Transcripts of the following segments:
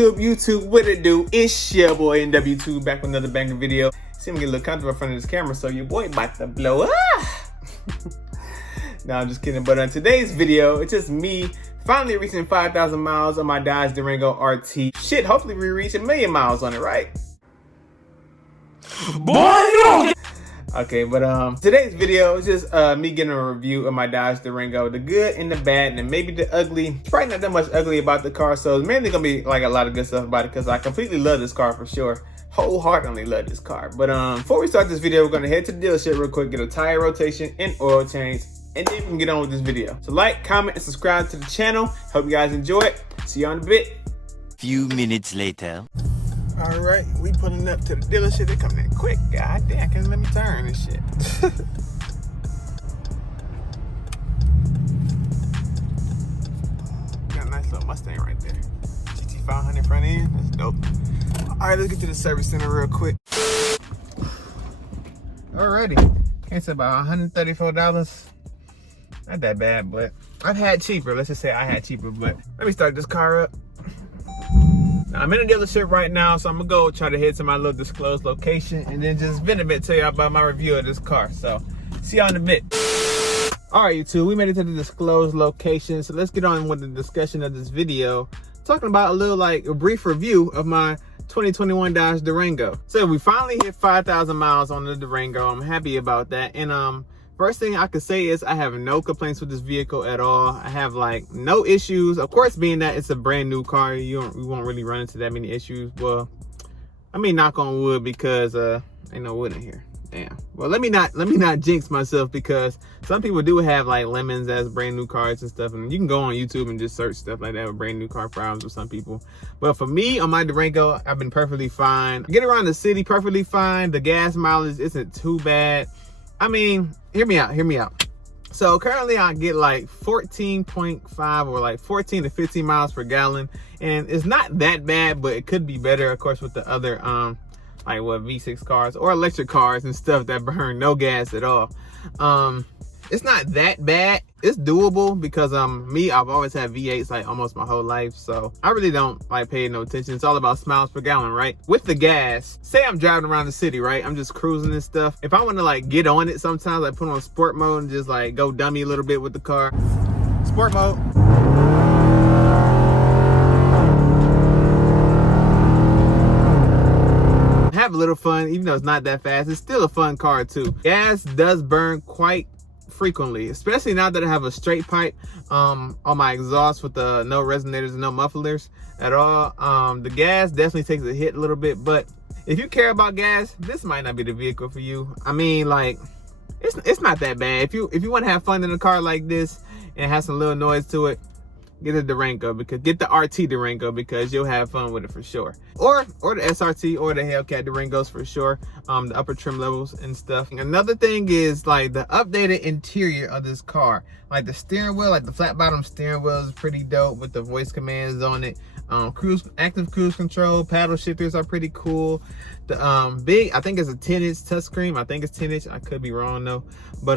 YouTube, what it do? It's your boy NW2 back with another banger video. See me get a little comfortable in front of this camera, so your boy about to blow up. No, I'm just kidding. But on today's video, it's just me finally reaching 5,000 miles on my Dodge Durango RT. Shit, hopefully we reach 1 million miles on it, right? Boy, you don't get... Okay, but today's video is just me getting a review of my Dodge Durango, the good and the bad, and maybe the ugly. Probably not that much ugly about the car, so it's mainly gonna be like a lot of good stuff about it because I completely love this car for sure. Wholeheartedly love this car. But before we start this video, we're gonna head to the dealership real quick, get a tire rotation and oil change, and then we can get on with this video. So like, comment, and subscribe to the channel. Hope you guys enjoy it. See you in a bit. Few minutes later. All right, we pulling up to the dealership. They coming in quick. God damn, can't let me turn and shit. Got a nice little Mustang right there. GT500 front end. That's dope. All right, let's get to the service center real quick. Alrighty, came to about $134. Not that bad, but I've had cheaper. Let's just say I had cheaper, but let me start this car up. I'm in the dealership right now, so I'm gonna go try to head to my little disclosed location and then just vent a bit, tell you about my review of this car. So see y'all in a bit. All right, YouTube, we made it to the disclosed location, so let's get on with the discussion of this video, talking about a little like a brief review of my 2021 Dodge Durango. So we finally hit 5,000 miles on the Durango. I'm happy about that. And first thing I could say is I have no complaints with this vehicle at all. I have like no issues. Of course, being that it's a brand new car, you won't really run into that many issues. Well, I mean, knock on wood, because ain't no wood in here. Damn. Well, let me not jinx myself, because some people do have like lemons as brand new cars and stuff, and you can go on YouTube and just search stuff like that with brand new car problems with some people. But for me, on my Durango, I've been perfectly fine. Get around the city perfectly fine. The gas mileage isn't too bad. I mean, hear me out. So currently I get like 14.5 or like 14 to 15 miles per gallon, and it's not that bad, but it could be better, of course, with the other like what, V6 cars or electric cars and stuff that burn no gas at all. It's not that bad. It's doable because I've always had V8s like almost my whole life, so I really don't like pay no attention. It's all about miles per gallon, right? With the gas, say I'm driving around the city, right? I'm just cruising and stuff. If I want to like get on it, sometimes I put on sport mode and just like go dummy a little bit with the car. Sport mode. Have a little fun, even though it's not that fast. It's still a fun car too. Gas does burn quite frequently, especially now that I have a straight pipe on my exhaust with the no resonators and no mufflers at all. The gas definitely takes a hit a little bit, but if you care about gas, this might not be the vehicle for you. I mean, like, it's not that bad. If you want to have fun in a car like this and have some little noise to it, get the Durango, because get the RT Durango, because you'll have fun with it for sure. Or the SRT or the Hellcat Durangos for sure. The upper trim levels and stuff. Another thing is like the updated interior of this car. Like the steering wheel, like the flat bottom steering wheel is pretty dope with the voice commands on it. Active cruise control, paddle shifters are pretty cool. The I think it's a 10-inch touchscreen. I think it's 10-inch. I could be wrong though. But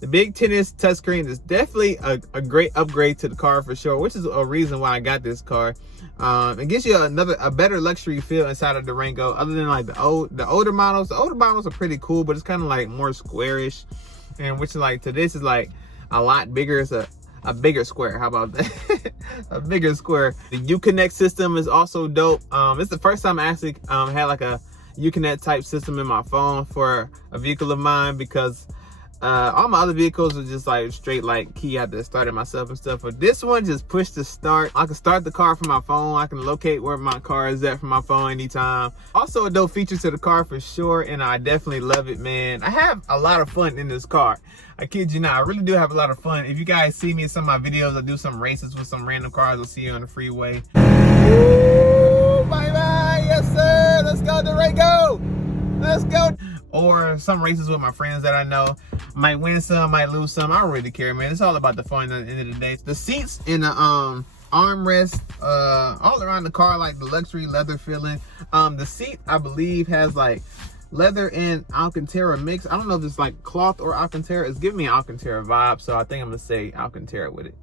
the big 10-inch touchscreen is definitely a great upgrade to the car for sure, which is a reason why I got this car. It gives you a better luxury feel inside of the Durango, other than like the older models. The older models are pretty cool, but it's kind of like more squarish, and which is like to this is like a lot bigger. It's a bigger square. How about that? A bigger square. The Uconnect system is also dope. It's the first time I actually had like a Uconnect type system in my phone for a vehicle of mine, because all my other vehicles are just like straight like key. I had to start it myself and stuff, but this one just push to start. I can start the car from my phone. I can locate where my car is at from my phone anytime. Also a dope feature to the car for sure, and I definitely love it, man. I have a lot of fun in this car. I kid you not, I really do have a lot of fun. If you guys see me in some of my videos, I do some races with some random cars. I'll see you on the freeway. Ooh, bye-bye, yes sir, let's go Durango, let's go. Or some races with my friends that I know. Might win some, might lose some. I don't really care, man. It's all about the fun at the end of the day. The seats and the armrest all around the car, like the luxury leather feeling. The seat, I believe, has like leather and Alcantara mix. I don't know if it's like cloth or Alcantara. It's giving me an Alcantara vibe, so I think I'm gonna say Alcantara with it.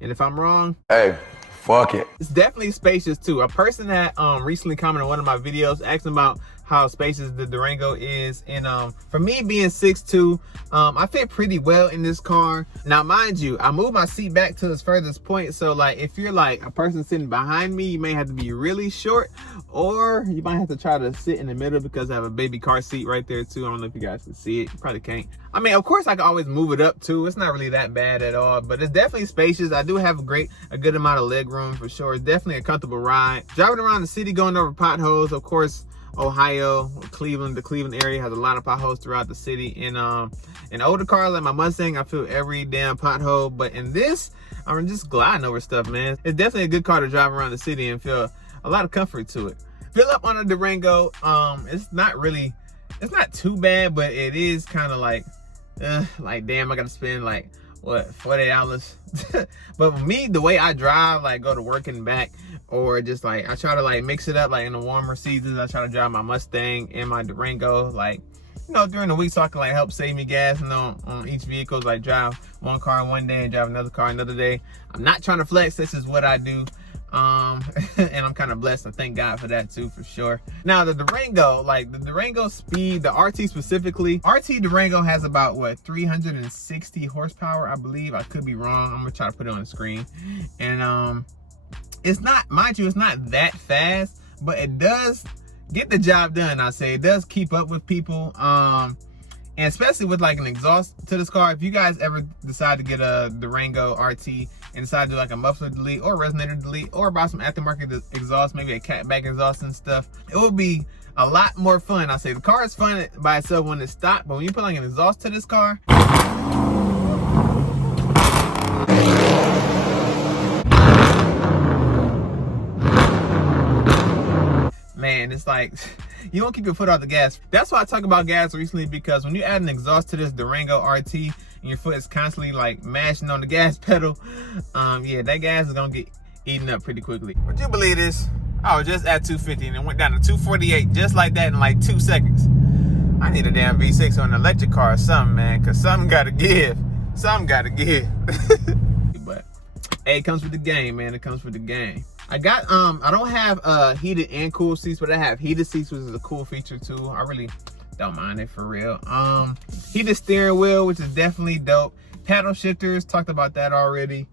And if I'm wrong, hey, Fuck it. It's definitely spacious too. A person that recently commented on one of my videos asking about how spacious the Durango is, and for me being 6'2", I fit pretty well in this car. Now mind you, I moved my seat back to its furthest point, so like if you're like a person sitting behind me, you may have to be really short, or you might have to try to sit in the middle because I have a baby car seat right there too. I don't know if you guys can see it. You probably can't. I mean, of course I can always move it up too. It's not really that bad at all, but it's definitely spacious. I do have a good amount of leg room for sure. It's definitely a comfortable ride. Driving around the city, going over potholes, of course. Ohio, Cleveland, the Cleveland area has a lot of potholes throughout the city. In older cars like my Mustang, I feel every damn pothole, but in this, I'm just gliding over stuff, man. It's definitely a good car to drive around the city and feel a lot of comfort to it. Fill up on a Durango, it's not too bad, but it is kind of like damn, I gotta spend like what, $40. But for me, the way I drive, like go to work and back, or just like I try to like mix it up, like in the warmer seasons I try to drive my Mustang and my Durango, like, you know, during the week, so I can like help save me gas, you know, on each vehicle. Like drive one car one day and drive another car another day. I'm not trying to flex, this is what I do. And I'm kind of blessed, and thank God for that too, for sure. Now the Durango, like the Durango speed, the RT specifically, RT Durango has about what, 360 horsepower, I believe. I could be wrong. I'm gonna try to put it on the screen. And it's not, mind you, it's not that fast, but it does get the job done. I say it does keep up with people, and especially with like an exhaust to this car. If you guys ever decide to get a Durango RT and decide to do like a muffler delete or resonator delete, or buy some aftermarket exhaust, maybe a catback exhaust and stuff, it will be a lot more fun. I say the car is fun by itself when it's stopped, but when you put like an exhaust to this car, man, it's like you won't keep your foot off the gas. That's why I talk about gas recently, because when you add an exhaust to this Durango RT and your foot is constantly like mashing on the gas pedal, yeah, that gas is gonna get eaten up pretty quickly. Would you believe this? I was just at 250 and it went down to 248 just like that in like 2 seconds. I need a damn V6 on an electric car or something, man, because something gotta give. Something gotta give. But hey, it comes with the game, man. It comes with the game. I got I don't have heated and cool seats, but I have heated seats, which is a cool feature too. I really don't mind it, for real. Heated steering wheel, which is definitely dope. Paddle shifters, talked about that already.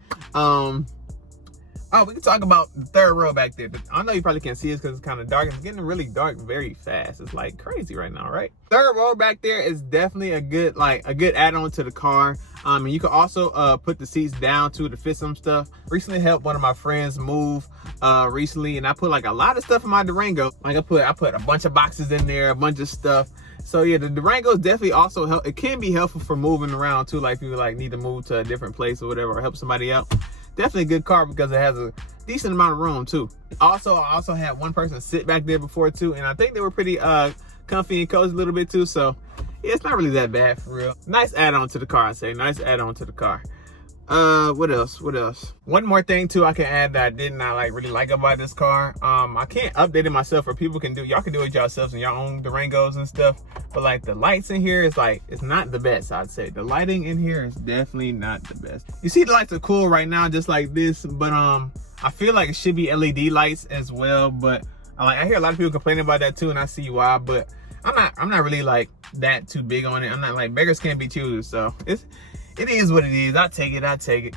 Oh, we can talk about the third row back there. I know you probably can't see it because it's kind of dark. It's getting really dark very fast. It's like crazy right now, right? Third row back there is definitely a good add-on to the car. And you can also put the seats down too to fit some stuff. Recently helped one of my friends move recently, and I put like a lot of stuff in my Durango. Like I put a bunch of boxes in there, a bunch of stuff. So yeah, the Durango is definitely also help. It can be helpful for moving around too, like if you like need to move to a different place or whatever, or help somebody out. Definitely a good car because it has a decent amount of room too. I also had one person sit back there before too, and I think they were pretty comfy and cozy a little bit too. So yeah, it's not really that bad, for real. Nice add-on to the car, I say. Nice add-on to the car. What else? One more thing too I can add that I did not really like about this car. I can't update it myself, or people can do, y'all can do it yourselves in your own Durangos and stuff. But like the lights in here is like, it's not the best, I'd say. The lighting in here is definitely not the best. You see the lights are cool right now, just like this, but I feel like it should be LED lights as well. But I hear a lot of people complaining about that too, and I see why. But I'm not really like that too big on it. I'm not like, beggars can't be choosers, so it is what it is. I take it.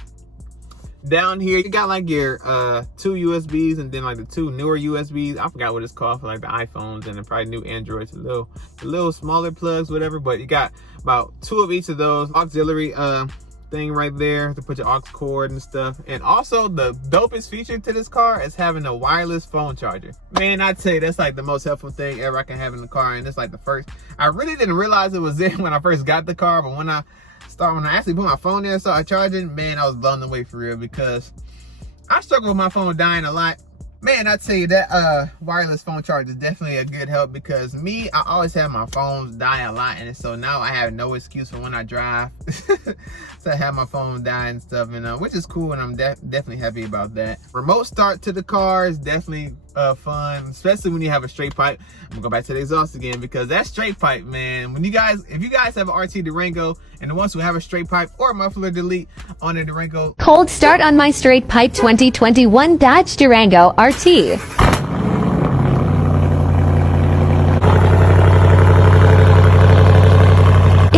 Down here, you got like your 2 USBs and then like the 2 newer USBs. I forgot what it's called for like the iPhones and then probably new Androids, the little smaller plugs, whatever. But you got about 2 of each of those. Auxiliary thing right there to put your aux cord and stuff. And also the dopest feature to this car is having a wireless phone charger. Man, I'd say that's like the most helpful thing ever I can have in the car. And it's like the first, I really didn't realize it was there when I first got the car, but when I actually put my phone there and started charging, man, I was blown away for real, because I struggle with my phone dying a lot. Man, I'd say that wireless phone charger is definitely a good help, because I always have my phones die a lot, and so now I have no excuse for when I drive to have my phone die and stuff, and which is cool, and I'm definitely happy about that. Remote start to the car is definitely fun, especially when you have a straight pipe. I'm gonna go back to the exhaust again, because that straight pipe, man, if you guys have an RT Durango, and the ones who have a straight pipe or muffler delete on a Durango. Cold start on my straight pipe 2021 Dodge Durango RT.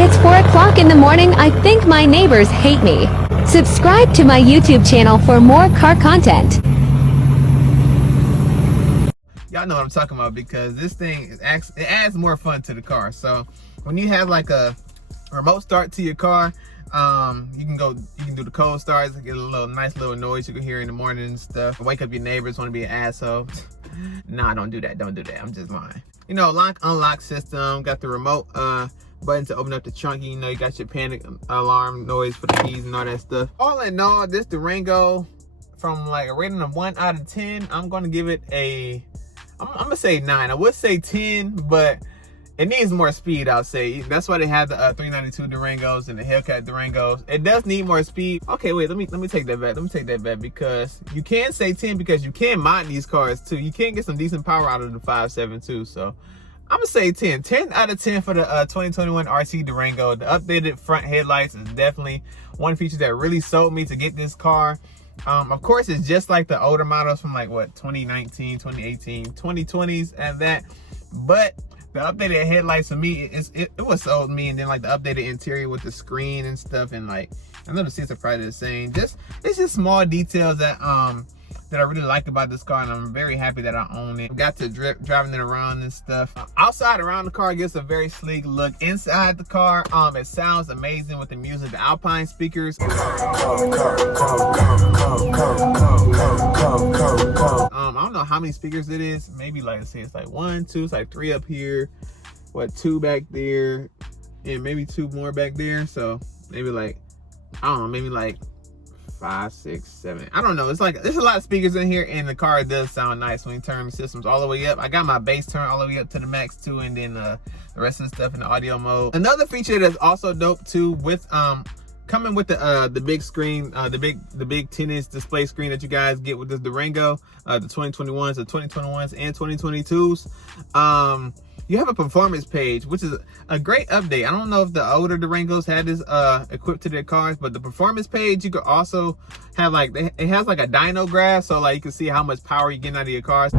It's 4 o'clock in the morning. I think my neighbors hate me. Subscribe to my YouTube channel for more car content. Y'all know what I'm talking about, because this thing it adds more fun to the car. So when you have like a remote start to your car, you can do the cold starts, get a nice little noise you can hear in the morning and stuff. Wake up your neighbors, want to be an asshole. Nah, don't do that. Don't do that. I'm just lying. You know, lock unlock system, got the remote button to open up the trunk. You know, you got your panic alarm noise for the keys and all that stuff. All in all, this Durango, from like a rating of 1 out of 10, I'm gonna give it I'm gonna say 9. I would say 10, but it needs more speed, I'll say. That's why they have the 392 Durangos and the Hellcat Durangos. It does need more speed. Okay, wait, let me take that back. Let me take that back, because you can say 10, because you can mod these cars too. You can get some decent power out of the 5.7 too. So I'm gonna say 10. 10 out of 10 for the 2021 RT Durango. The updated front headlights is definitely one feature that really sold me to get this car. Of course, it's just like the older models from like what, 2019, 2018, 2020s and that. But the updated headlights for me, it was sold me. And then like the updated interior with the screen and stuff, and like I know the seats are probably the same. It's just small details that that I really like about this car, and I'm very happy that I own it. Got to driving it around and stuff. Outside around the car gives a very sleek look. Inside the car, it sounds amazing with the music, the Alpine speakers. I don't know how many speakers it is. Maybe like, let's say it's like 1, 2, it's like 3 up here, what, 2 back there, and maybe 2 more back there. So maybe like, I don't know, maybe like 5, 6, 7. I don't know. It's like there's a lot of speakers in here, and the car does sound nice when you turn the systems all the way up. I got my bass turned all the way up to the max too, and then the rest of the stuff in the audio mode. Another feature that's also dope too, with coming with the big screen, the big 10-inch display screen that you guys get with this Durango, the 2021s, the 2021s, and 2022s. You have a performance page, which is a great update. I don't know if the older Durangos had this equipped to their cars, but the performance page, you could also have like, it has like a dyno graph, so like you can see how much power you're getting out of your cars.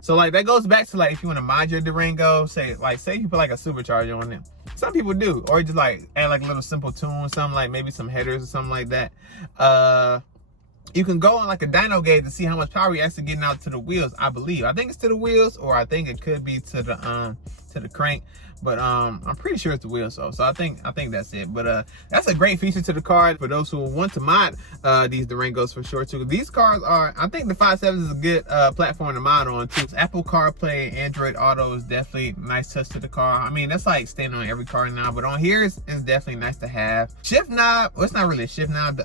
So like that goes back to like if you want to mod your Durango, say you put like a supercharger on it. Some people do, or just like add like a little simple tune, something like maybe some headers or something like that. You can go on like a dyno gauge to see how much power you're actually getting out to the wheels. I believe. I think it's to the wheels, or I think it could be to the crank. But I'm pretty sure it's the wheel, so I think that's it. But that's a great feature to the car for those who want to mod these Durangos for sure too. These cars are, I think the 5.7 is a good platform to mod on too. Apple CarPlay, Android Auto is definitely a nice touch to the car. I mean, that's like standing on every car now, but on here it's definitely nice to have. Shift knob, well, it's not really a shift knob.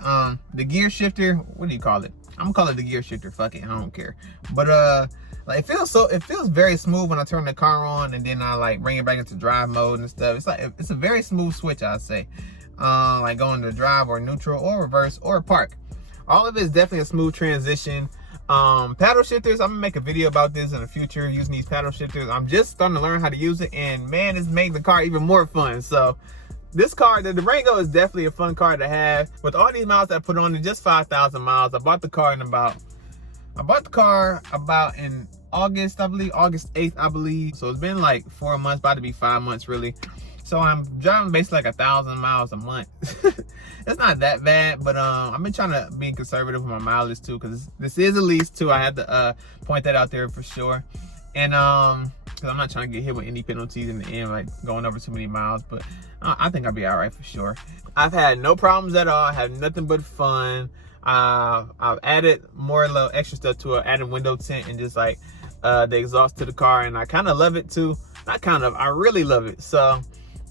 The gear shifter, what do you call it? I'm gonna call it the gear shifter. Fuck it, I don't care. But like it feels very smooth when I turn the car on, and then I like bring it back into drive mode and stuff. It's like it's a very smooth switch, I'd say. Like going to drive or neutral or reverse or park. All of it is definitely a smooth transition. Paddle shifters, I'm gonna make a video about this in the future, using these paddle shifters. I'm just starting to learn how to use it, and man, it's made the car even more fun. So this car, the Durango, is definitely a fun car to have. With all these miles I put on it, just 5,000 miles. I bought the car about in August, I believe, August 8th, I believe. So it's been like 4 months, about to be 5 months really. So I'm driving basically like 1,000 miles a month. It's not that bad, but I've been trying to be conservative with my mileage too, because this is a lease too. I had to point that out there for sure. And because I'm not trying to get hit with any penalties in the end, like going over too many miles, but I think I'll be all right for sure. I've had no problems at all. I had nothing but fun. I've added more little extra stuff to it, added window tint and just like the exhaust to the car, and I kind of love it too. Not kind of, I really love it. So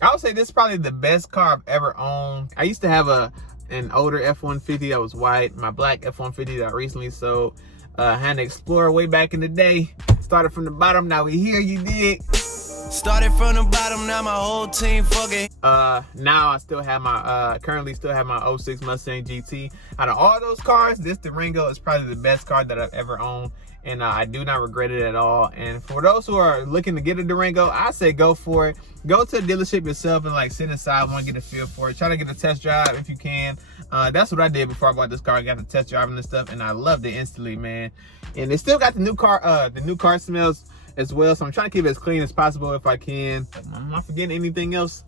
I would say this is probably the best car I've ever owned. I used to have an older F-150 that was white, my black F-150 that I recently sold. Had an Explorer way back in the day. Started from the bottom, now we here, you dig? Started from the bottom, now my whole team fucking. Now I still have my, currently still have my 06 Mustang GT. Out of all those cars, this Durango is probably the best car that I've ever owned. And I do not regret it at all. And for those who are looking to get a Durango, I say go for it. Go to a dealership yourself and like sit inside one, get a feel for it. Try to get a test drive if you can. That's what I did before I bought this car. I got the test driving and stuff, and I loved it instantly, man. And it still got the new car smells as well. So I'm trying to keep it as clean as possible if I can. I'm not forgetting anything else.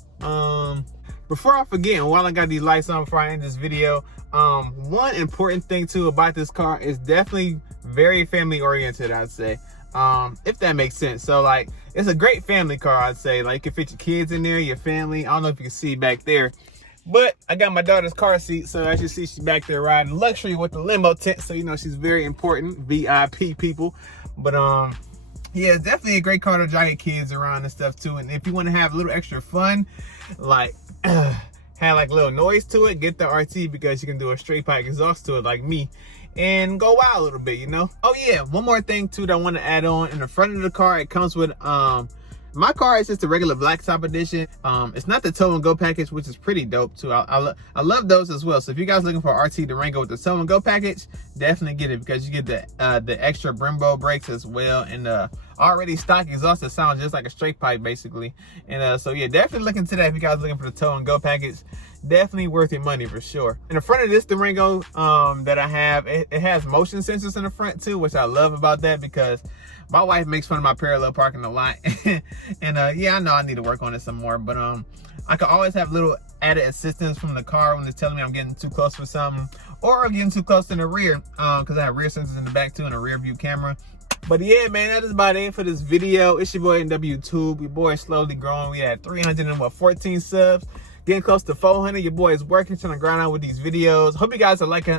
Before I forget, and while I got these lights on before I end this video, one important thing too about this car is definitely very family oriented, I'd say. If that makes sense. So like, it's a great family car, I'd say. Like, you can fit your kids in there, your family. I don't know if you can see back there, but I got my daughter's car seat, so as you see, she's back there riding luxury with the limo tent, so you know she's very important, VIP people. But yeah, it's definitely a great car to drive your kids around and stuff too. And if you want to have a little extra fun, like have like a little noise to it, get the RT, because you can do a straight pipe exhaust to it like me and go wild a little bit, you know. Oh yeah, one more thing too that I want to add on. In the front of the car, it comes with my car is just a regular black top edition. It's not the tow and go package, which is pretty dope too. I love those as well. So if you guys looking for RT Durango with the tow and go package, definitely get it, because you get the extra Brembo brakes as well, and already stock exhaust that sounds just like a straight pipe basically. And so yeah, definitely look into that if you guys looking for the tow and go package. Definitely worth your money for sure. In the front of this Durango that I have, it has motion sensors in the front too, which I love about that, because my wife makes fun of my parallel parking a lot. And yeah, I know I need to work on it some more, but I can always have little added assistance from the car when it's telling me I'm getting too close for something, or getting too close in the rear, because I have rear sensors in the back too, and a rear view camera. But yeah, man, that is about it for this video. It's your boy NWTube. Your boy is slowly growing. We had 314 subs, getting close to 400. Your boy is working, trying to grind out with these videos. Hope you guys are liking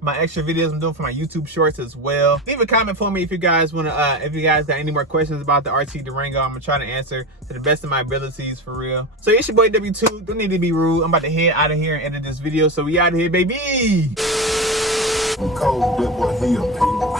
my extra videos I'm doing for my YouTube shorts as well. Leave a comment for me if you guys want to, if you guys got any more questions about the RT Durango. I'm gonna try to answer to the best of my abilities, for real. So it's your boy W2. Don't need to be rude. I'm about to head out of here and edit this video. So we out of here, baby. I'm cold, big boy, he a